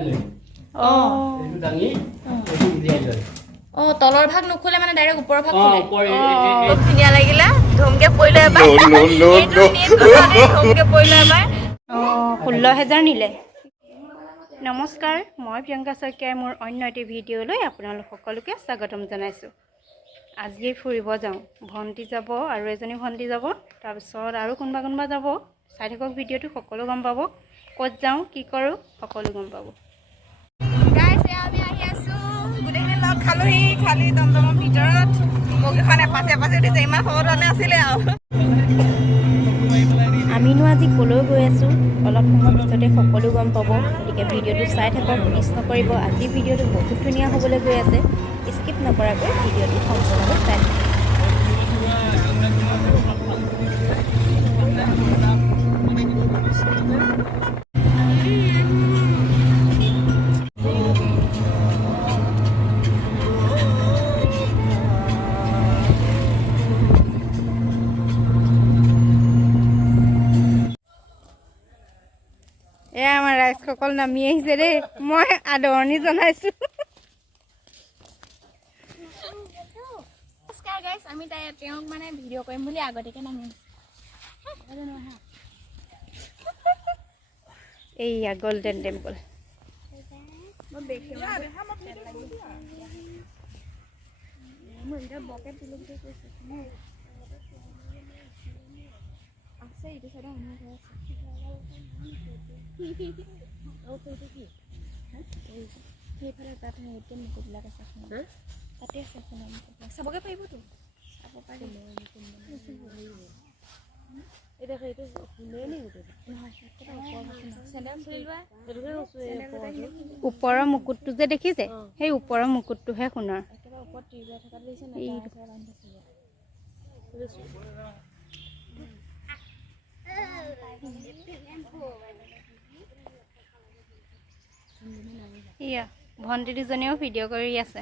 এইটো দাঙি এইটো উলিয়াই লয় তলৰ ভাগ নুখুলে মানে ডাইৰেক্ট ওপৰৰ ভাগ খুলে খুব ধুনীয়া লাগিলে ধুমকে পৰিলে এবাৰ ধুমকে পৰিলে এবাৰ 16,000 নিলে নমস্কাৰ মই প্ৰিয়ংকা শইকীয়াৰ মোৰ অন্য এটি ভিডিঅ'লৈ আপোনালোক সকলোকে স্বাগতম জনাইছোঁ আজি ফুৰিব যাওঁ ভণ্টি যাব আৰু এজনী ভণ্টি যাব তাৰপিছত আৰু কোনোবা যাব চাই থাকক ভিডিঅ'টো সকলো গম পাব ক'ত যাওঁ কি কৰোঁ সকলো গম পাব গাইছ আমি আহি আছো গুটেখিনি লগ খালোহি খালি টমটমৰ ভিতৰত বগীখন এপাছে উঠিছে ইমান সহজনে আছিলে আৰু আমিনো আজি ক'লৈ গৈ আছোঁ অলপ সময় পিছতে সকলো গম পাব গতিকে ভিডিঅ'টো চাই থাকক মিছ নকৰিব আজি ভিডিঅ'টো বহুত ধুনীয়া হ'বলৈ গৈ আছে স্কিপ নকৰাকৈ ভিডিঅ'টো সম্পূৰ্ণকৈ চাই থাকক এয়া আমাৰ ৰাইজসকল নামি আহিছে দেই মই আদৰণি জনাইছোঁ নমস্কাৰ গাইছ আমি তেওঁক মানে ভিডিঅ' কৰিম বুলি আগতীয়াকৈ নামি আহিছোঁ এইয়া গল্ডেন টেম্পল আছে এইটো চাইডে সেইফালে তাত মুকুটবিলাক আছে তাতে আছে চাবগৈ পাৰিবতো চাব পাৰি ওপৰৰ মুকুটটো যে দেখিছে সেই ওপৰৰ মুকুটটোহে সোণৰ ইয়া ভণ্টি দুজনীও ভিডিঅ' কৰি আছে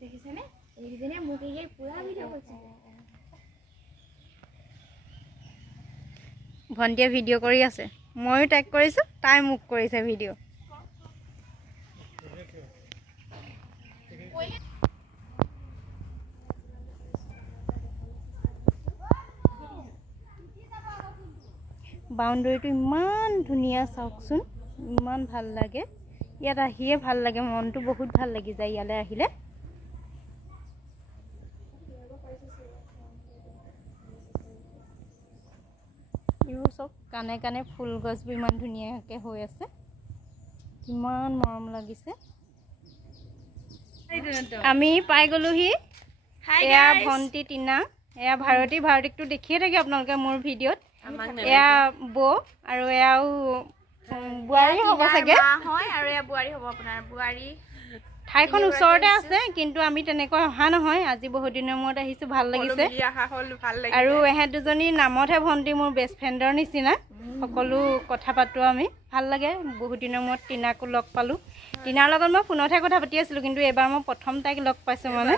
দেখিছেনে এইজনে মোক এই পুৰা ভিডিঅ' কৰিছে ভণ্টিয়ে ভিডিঅ' কৰি আছে ময়ো টেগ কৰিছোঁ তাই মোক কৰিছে ভিডিঅ' বাউণ্ডেৰীটো ইমান ধুনীয়া চাওকচোন ইমান ভাল লাগে ইয়াত আহিয়ে ভাল লাগে মনটো বহুত ভাল লাগি যায় ইয়ালৈ আহিলে এইবোৰ চব কানে কানে ফুল গছবোৰ ইমান ধুনীয়াকৈ হৈ আছে কিমান মৰম লাগিছে আমি পাই গ'লোহি এয়া ভণ্টি টিনা এয়া ভাৰতীকটো দেখিয়ে থাকে আপোনালোকে মোৰ ভিডিঅ'ত এয়া বৌ আৰু এয়াও বোৱাৰী হ'ব চাগে আৰু এয়া বোৱাৰী হ'ব আপোনাৰ বোৱাৰী ঠাইখন ওচৰতে আছে কিন্তু আমি তেনেকৈ অহা নহয় আজি বহুত দিনৰ মূৰত আহিছোঁ ভাল লাগিছে আৰু এহেঁত দুজনী নামতহে ভণ্টি মোৰ বেষ্ট ফ্ৰেণ্ডৰ নিচিনা সকলো কথা পাতোঁ আমি ভাল লাগে বহুত দিনৰ মূৰত টিনাকো লগ পালোঁ টিনাৰ লগত মই ফোনতহে কথা পাতি আছিলোঁ কিন্তু এবাৰ মই প্ৰথম তাইক লগ পাইছোঁ মানে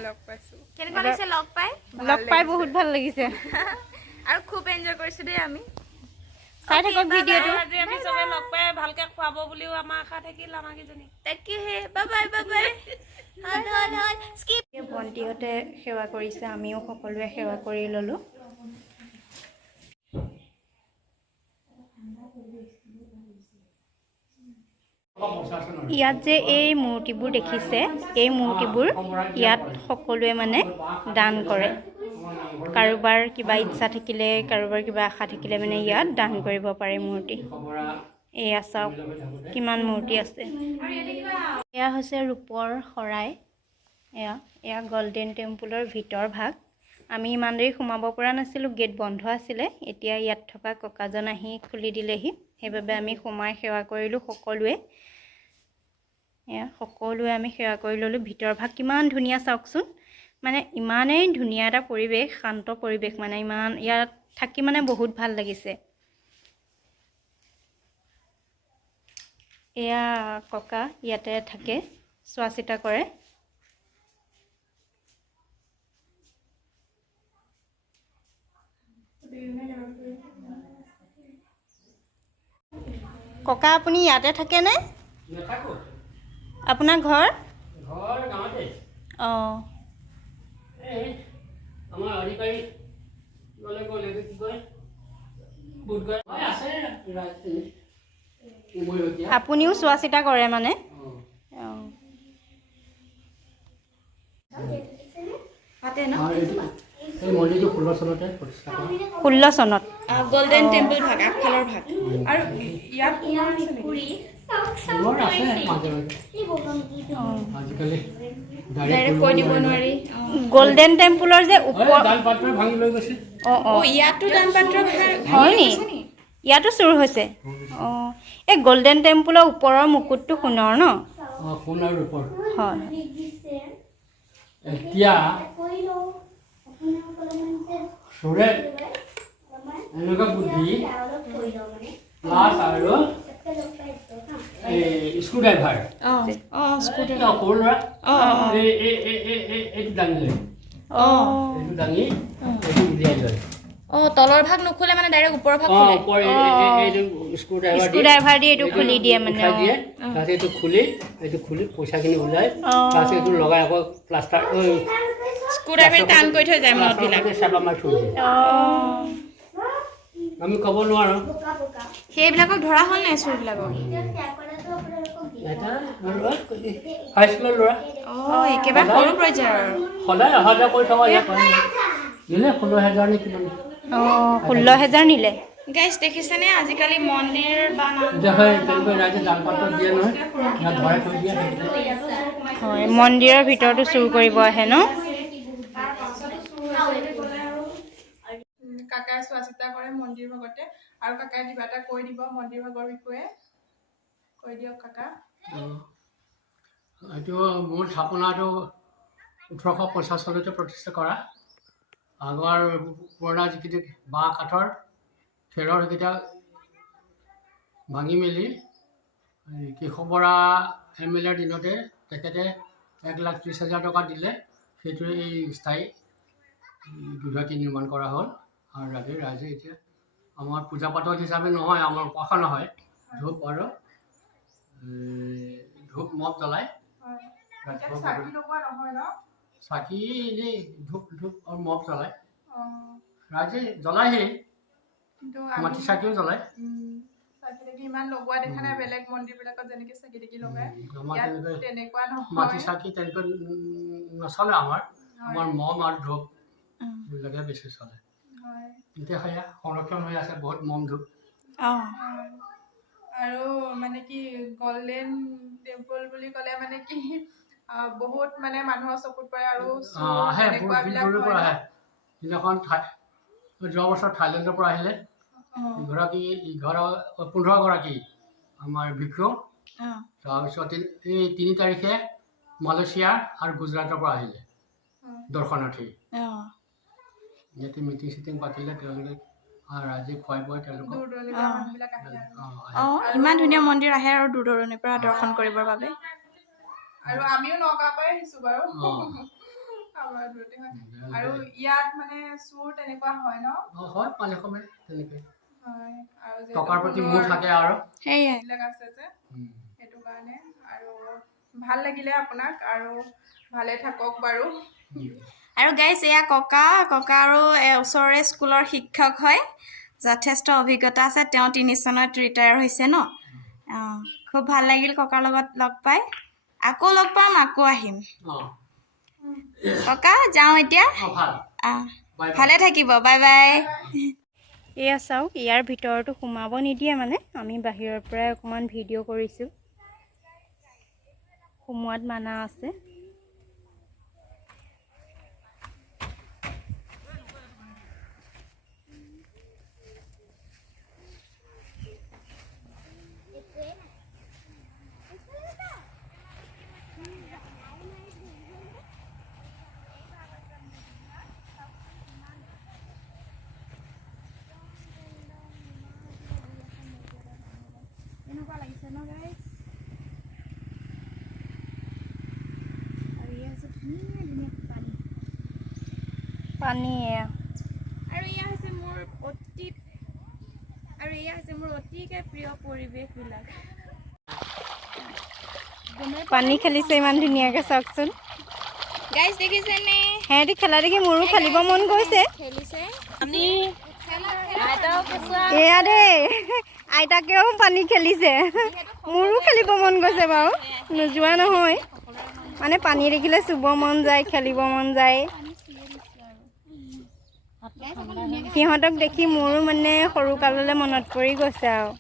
কেনেকুৱা লাগিছে লগ পাই বহুত ভাল লাগিছে আৰু খুব এনজয় কৰিছোঁ দেই আমি চাই থাকক ভিডিঅ'টো আজি আমি সবে লগ পাই ভালকে খুৱাব বুলিও আমাৰ আশা থাকিল আমাকেইজনী তাকেহে বাই বাই স্কিপ ভণ্টিহঁতে সেৱা কৰিছে আমিও সকলোৱে সেৱা কৰি ল'লোঁ ইয়াত যে এই মূৰ্তিবোৰ দেখিছে এই মূৰ্তিবোৰ ইয়াত সকলোৱে মানে দান কৰে কাৰোবাৰ কিবা ইচ্ছা থাকিলে কাৰোবাৰ কিবা আশা থাকিলে মানে ইয়াত দান কৰিব পাৰে মূৰ্তি এয়া চাওক কিমান মূৰ্তি আছে এয়া হৈছে ৰূপৰ শৰাই এয়া গোল্ডেন টেম্পুলৰ ভিতৰ ভাগ। আমি ইমান দেৰি সোমাব পৰা নাছিলোঁ, গেট বন্ধ আছিলে। এতিয়া ইয়াত থকা ককাজন আহি খুলি দিলেহি, সেইবাবে আমি সোমাই সেৱা কৰিলোঁ সকলোৱে। সকলোৱে আমি সেৱা কৰি ল'লোঁ। ভিতৰ ভাগ কিমান ধুনীয়া চাওকচোন, মানে ইমানেই ধুনীয়া এটা পৰিৱেশ, শান্ত পৰিৱেশ, মানে ইমান ইয়াত থাকি মানে বহুত ভাল লাগিছে। এয়া ককা ইয়াতে থাকে, চোৱা চিতা কৰে। ককা আপুনি ইয়াতে থাকেনে? আপোনাৰ ঘৰ? ঘৰ গাঁৱতে। অঁ, আমাৰ অধিকাৰী গ'লে কি কয় বুধবাৰ আছে। আপুনিও চোৱা চিতা কৰে মানে? অঁ, এই মন্দিৰটো 16 চনতে প্ৰতিষ্ঠা কৰা। 16 চনত গোল্ডেন টেম্পল ভাগ, আগফালৰ ভাগ। আৰু ইয়াত আছে মাজে মাজে, আজিকালি ডাইৰেক্ট কৈ দিব নোৱাৰি। গোল্ডেন টেম্পুলৰ যে ওপৰ দান পাত্ৰ ভাঙি লৈ গৈছে। ইয়াতো দান পাত্ৰ হয় নি? ইয়াতো চুৰ হৈছে? অঁ, এই গোল্ডেন টেম্পুলৰ ওপৰৰ মুকুটটো সোণৰ ন? সোণ আৰু ৰূপৰ। হয়। এতিয়া চোৰে এনেকুৱা বুদ্ধি প্লাছ আৰু স্ক্ৰু ড্ৰাইভাৰ সৰু ল'ৰা এইটো দাঙিলে, এইটো দাঙি এইটো উলিয়াই লয়। তলৰ ভাগ নুখুলে মানে ডাইৰেক্ট ওপৰৰ ভাগ খোলে। এইটো স্ক্ৰু ড্ৰাইভাৰ দি এইটো খুলি দিয়ে মানে। দিয়ে তাৰপিছত এইটো খুলি পইচাখিনি ওলাই, তাৰপিছত এইটো লগাই আকৌ প্লাষ্টাৰ স্ক্ৰু ড্ৰাইভাৰ টান কৰি থৈ যায় মদবিলাক। চাবা মাৰি থৈ দিয়ে। আমি ক'ব নোৱাৰোঁ। সেইবিলাকক ধৰা হ'ল নাই চোৰবিলাকক? এটা হাইস্কুলৰ ল'ৰা একেবাৰে সৰু পৰ্যায়ৰ। সদায় অহা যোৱা কৰি থকা ইয়াত নিলে 16,000 নে কিমান। 16,000 নিলে। গাইজ দেখিছেনে আজিকালি মন্দিৰ বা ৰাইজে দান পাত্ৰ দিয়ে নহয়, ইয়াত ভৰাই থৈ দিয়ে। হয়, মন্দিৰৰ ভিতৰতো চুৰ কৰিব আহে ন? কাকাই চোৱা চিতা কৰে মন্দিৰ ভাগতে, আৰু কাকাই কিবা এটা কৈ দিব মন্দিৰ ভাগৰ বিষয়ে। কৈ দিয়ক কাকা। এইটো মূল স্থাপনাটো 1850 চনতে প্ৰতিষ্ঠা কৰা। আগৰ পুৰণা যিকেইটা বাঁহ কাঠৰ খেৰৰ সেইকেইটা ভাঙি মেলি কেশৱ বৰা MLA দিনতে তেখেতে 1,30,000 টকা দিলে। সেইটোৱে এই স্থায়ী গৃহটি নিৰ্মাণ কৰা হ'ল। আৰু ৰাইজে এতিয়া আমাৰ পূজা পাতল হিচাপে নহয়, আমাৰ উপাসনা হয়। ধূপ আৰু ধূপ মগ জ্বলাই। চাকি এনেই ধূপ আৰু মগ জ্বলাই। ৰাইজে জ্বলাইহে, কিন্তু মাটি চাকিও জ্বলায়। চাকি ইমান লগোৱা দেখা নাই বেলেগ মন্দিৰবিলাকত যেনেকৈ চাকি তাকি লগায়। তেনেকুৱা নহয়, মাটি চাকি তেনেকৈ নচলে। আমাৰ মম আৰু ধূপ এইবিলাকে বেছি চলে। এতিয়া সেয়া সংৰক্ষণ হৈ আছে বহুত মম ধূপ। আৰু মানে কি গল্ডেন টেম্পল বুলি ক'লে মানে কি বহুত মানে মানুহৰ চকুত পৰে আৰু আহে, দূৰৰ পৰা আহে। সিদিনাখন যোৱা বছৰ থাইলেণ্ডৰ পৰা আহিলে 15গৰাকী আমাৰ ভিক্ষু। তাৰপিছত এই 3 তাৰিখে মালয়েছিয়া আৰু গুজৰাটৰ পৰা আহিলে দৰ্শনাৰ্থী। ইয়াতে মিটিং চিটিং পাতিলে তেওঁলোকে, ৰাইজে খুৱাই বোৱাই তেওঁলোকক। ইমান ধুনীয়া মন্দিৰ আহে আৰু দূৰ দূৰণিৰ পৰা দৰ্শন কৰিবৰ বাবে। আৰু আমিও নগাঁৱৰ পৰাই আহিছো বাৰু। আৰু ইয়াত মানে চুৰ তেনেকুৱা হয় ন? হয়, পালে সময় তেনেকৈ আৰু টকাৰ প্ৰতি মোহ থাকে আৰু সেইবিলাক আছে যে সেইটো কাৰণে। আৰু ভাল লাগিলে আপোনাক, আৰু ভালে থাকক বাৰু। আৰু গাইজ এয়া ককা আৰু ওচৰৰে স্কুলৰ শিক্ষক হয়, যথেষ্ট অভিজ্ঞতা আছে। তেওঁ 3 চনত ৰিটায়াৰ হৈছে ন। খুব ভাল লাগিল ককাৰ লগত লগ পাই। আকৌ লগ পাম, আকৌ আহিম। ককা যাওঁ এতিয়া। ভালে থাকিব, বাই বাই। এয়া চাওক, ইয়াৰ ভিতৰতো সোমাব নিদিয়ে মানে, আমি বাহিৰৰ পৰাই অকণমান ভিডিঅ' কৰিছোঁ। সোমোৱাত মানা আছে। কেনেকুৱা লাগিছে ন গাইছ আৰু এয়া হৈছে ধুনীয়া ধুনীয়া পানী পানী এয়া আৰু এয়া হৈছে মোৰ অতিকে প্ৰিয় পৰিৱেশবিলাক পানী খেলিছে ইমান ধুনীয়াকৈ চাওকচোন গাইছ দেখিছেনে সিহঁতি খেলা দেখি মোৰো খেলিব মন গৈছে খেলিছে এয়া দেই আইতাকেও পানী খেলিছে মোৰো খেলিব মন গৈছে বাৰু নোযোৱা নহয় মানে পানী দেখিলে চুব মন যায় খেলিব মন যায় সিহঁতক দেখি মোৰো মানে সৰু কাললৈ মনত পৰি গৈছে আৰু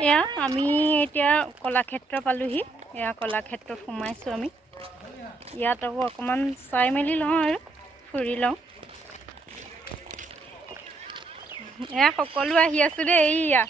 এয়া আমি এতিয়া কলাক্ষেত্ৰ পালোহি এয়া কলাক্ষেত্ৰত সোমাইছোঁ আমি ইয়াত আকৌ অকণমান চাই মেলি লওঁ আৰু ফুৰি লওঁ এয়া সকলো আহি আছোঁ দেই এয়া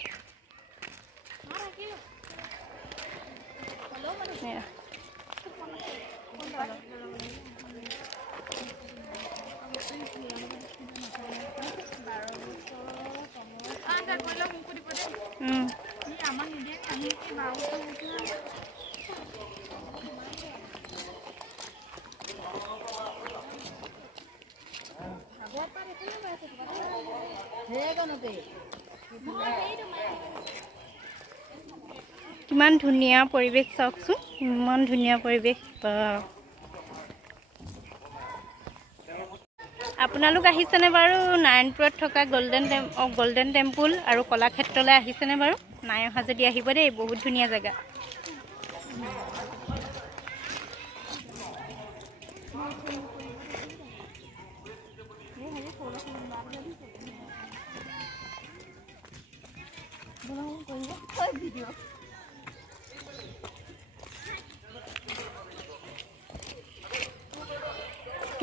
কিমান ধুনীয়া পৰিৱেশ চাওকচোন ইমান ধুনীয়া পৰিৱেশ আপোনালোক আহিছেনে বাৰু নাৰায়ণপুৰত থকা গল্ডেন টেম্পুল আৰু কলাক্ষেত্ৰলৈ আহিছেনে বাৰু নাই অহা যদি আহিব দেই বহুত ধুনীয়া জেগা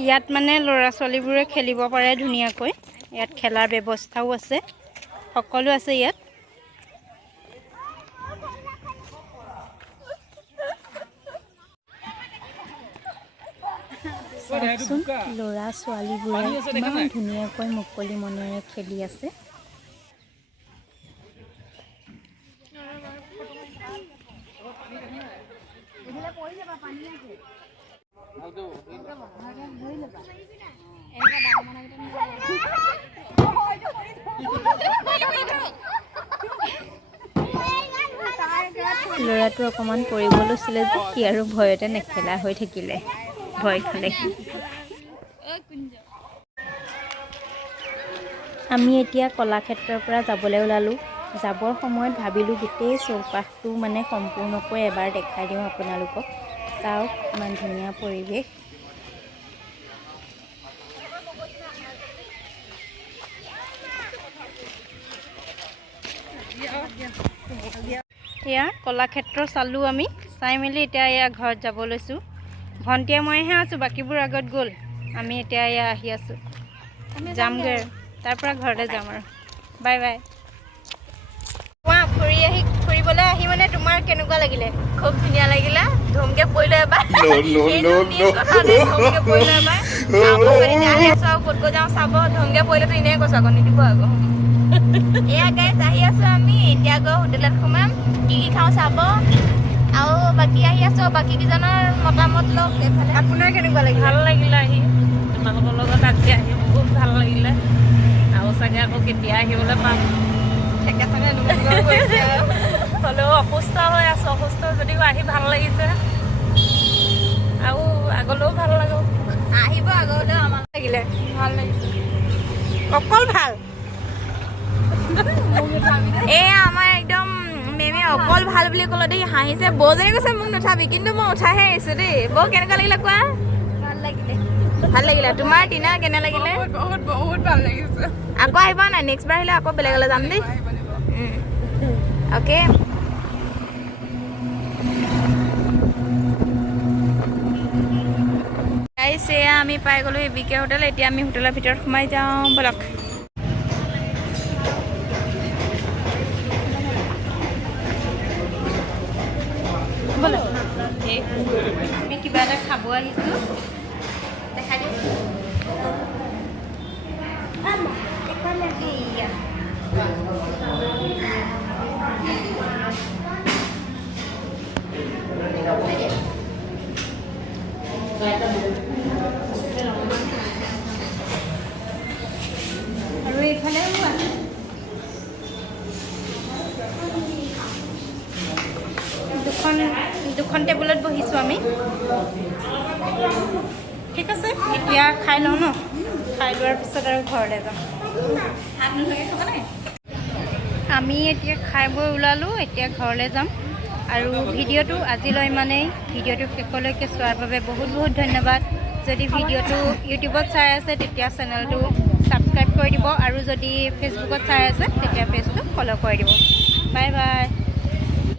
ইয়াত মানে ল'ৰা ছোৱালীবোৰে খেলিব পাৰে ধুনীয়াকৈ ইয়াত খেলাৰ ব্যৱস্থাও আছে সকলো আছে ইয়াত ল'ৰা ছোৱালীবোৰে ইমান ধুনীয়াকৈ মুকলি মনেৰে খেলি আছে ল'ৰাটো অকণমান পৰিব লৈছিলে যে সি আৰু ভয়তে নেখেলা হৈ থাকিলে ভয় খালে আমি এতিয়া কলাক্ষেত্ৰৰ পৰা যাবলৈ ওলালোঁ যাবৰ সময়ত ভাবিলোঁ গোটেই চৌপাশটো মানে সম্পূৰ্ণকৈ এবাৰ দেখাই দিওঁ আপোনালোকক চাওক ইমান ধুনীয়া পৰিৱেশ এয়া কলাক্ষেত্ৰ চালোঁ আমি চাই মেলি এতিয়া এয়া ঘৰত যাব লৈছোঁ ভণ্টিয়ে মইহে আছোঁ বাকীবোৰ আগত গ'ল আমি এতিয়া এয়া আহি আছোঁ যামগৈ তাৰ পৰা ঘৰলৈ যাম আৰু বাই বাই কোৱা ফুৰিবলৈ আহি মানে তোমাৰ কেনেকুৱা লাগিলে খুব ধুনীয়া লাগিলে ধুমকে পৰিলে এবাৰ ধুমকে পৰিলে এবাৰ আহি আছো আৰু ক'ত যাওঁ চাব ধুমকে পৰিলেতো এনেই কৈছো আকৌ নিদিব আকৌ এয়া গাইছ আহি আছো আমি এতিয়া গৈ হোটেলত সোমাম কি খাওঁ চাব আৰু বাকী আহি আছো বাকী কেইজনৰ মতামত লওক এইফালে আপোনাৰ কেনেকুৱা লাগিলে ভাল লাগিলে আহি তোমালোকৰ লগত আজি আহি বহুত ভাল লাগিলে আৰু চাগে আকৌ কেতিয়া আহিবলৈ পাম হ'লেও অসুস্থ হৈ আছোঁ অসুস্থ যদিও আহি ভাল লাগিছে আৰু আগলৈও ভাল লাগিব আহিব আগলৈও আমাৰ লাগিলে ভাল লাগিছে অকল ভাল এয়া আমাৰ একদম মেমে অকল ভাল বুলি ক'লে দেই হাঁহিছে বৌজনী কৈছে মোক নুঠাবি কিন্তু মই উঠাইহে আহিছোঁ দেই বৌ কেনেকুৱা লাগিলে কোৱা ভাল লাগিলে তোমাৰ টিনা কেনে লাগিলে বহুত ভাল লাগিছে আকৌ আহিবা নাই নেক্সট বাৰ আহিলে আকৌ বেলেগলৈ যাম দেই অ'কে গাইছ এয়া আমি পাই গ'লোঁ এই বিকে হোটেল এতিয়া আমি হোটেলৰ ভিতৰত সোমাই যাওঁ ব'লক আমি কিবা এটা খাব আহিছোঁ দেখাই দিওঁ এইয়া আৰু এইফালেও আছে দুখন টেবুলত বহিছোঁ আমি ঠিক আছে এতিয়া খাই লওঁ ন খাই লোৱাৰ পিছত আৰু ঘৰলৈ যাম আমি এতিয়া খাই বৈ ওলালোঁ এতিয়া ঘৰলৈ যাম আৰু ভিডিঅ'টো আজিলৈ ইমানেই ভিডিঅ'টো শেষলৈকে চোৱাৰ বাবে বহুত বহুত ধন্যবাদ যদি ভিডিঅ'টো ইউটিউবত চাই আছে তেতিয়া চেনেলটো ছাবস্ক্ৰাইব কৰি দিব আৰু যদি ফেচবুকত চাই আছে তেতিয়া পেজটো ফ'ল' কৰি দিব বাই বাই